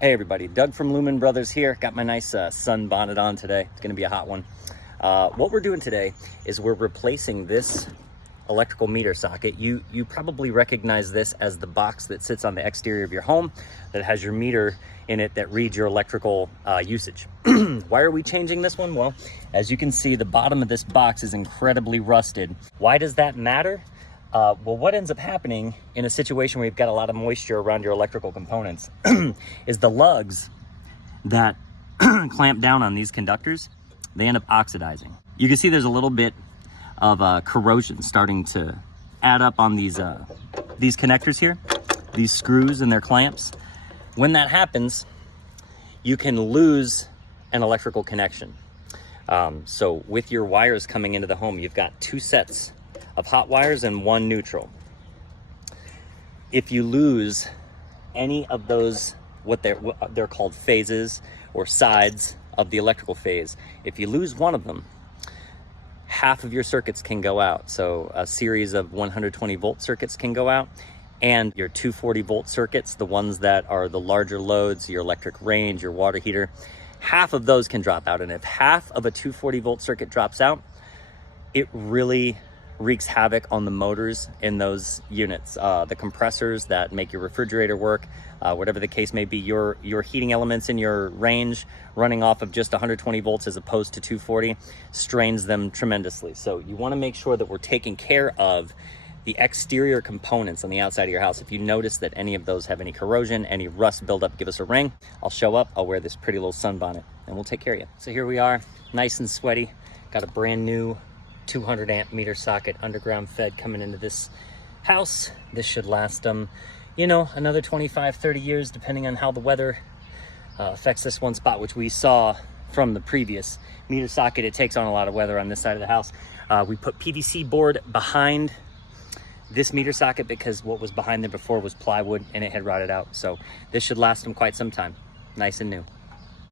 Hey everybody, Doug from Lumen Brothers here. Got my nice sun bonnet on today. It's gonna be a hot one. What we're doing today is we're replacing this electrical meter socket. You probably recognize this as the box that sits on the exterior of your home that has your meter in it that reads your electrical usage. Why are we changing this one? Well, as you can see, the bottom of this box is incredibly rusted. Why does that matter? Well, what ends up happening in a situation where you've got a lot of moisture around your electrical components is the lugs that clamp down on these conductors, they end up oxidizing. You can see there's a little bit of corrosion starting to add up on these connectors here, these screws and their clamps. When that happens, you can lose an electrical connection. So with your wires coming into the home, you've got two sets of hot wires and one neutral. If you lose any of those, what they're called phases or sides of the electrical phase, if you lose one of them, half of your circuits can go out. So a series of 120 volt circuits can go out, and your 240 volt circuits, the ones that are the larger loads, your electric range, your water heater, half of those can drop out. And if half of a 240 volt circuit drops out, it really wreaks havoc on the motors in those units, the compressors that make your refrigerator work, whatever the case may be. Your heating elements in your range running off of just 120 volts as opposed to 240 strains them tremendously. So you want to make sure that we're taking care of the exterior components on the outside of your house. If you notice that any of those have any corrosion, any rust buildup, give us a ring. I'll show up, I'll wear this pretty little sunbonnet, and we'll take care of you. So here we are, nice and sweaty. Got a brand new 200 amp meter socket underground fed coming into this house. This should last them, another 25, 30 years, depending on how the weather affects this one spot, which we saw from the previous meter socket. It takes on a lot of weather on this side of the house. We put PVC board behind this meter socket because what was behind there before was plywood and it had rotted out. So this should last them quite some time. Nice and new.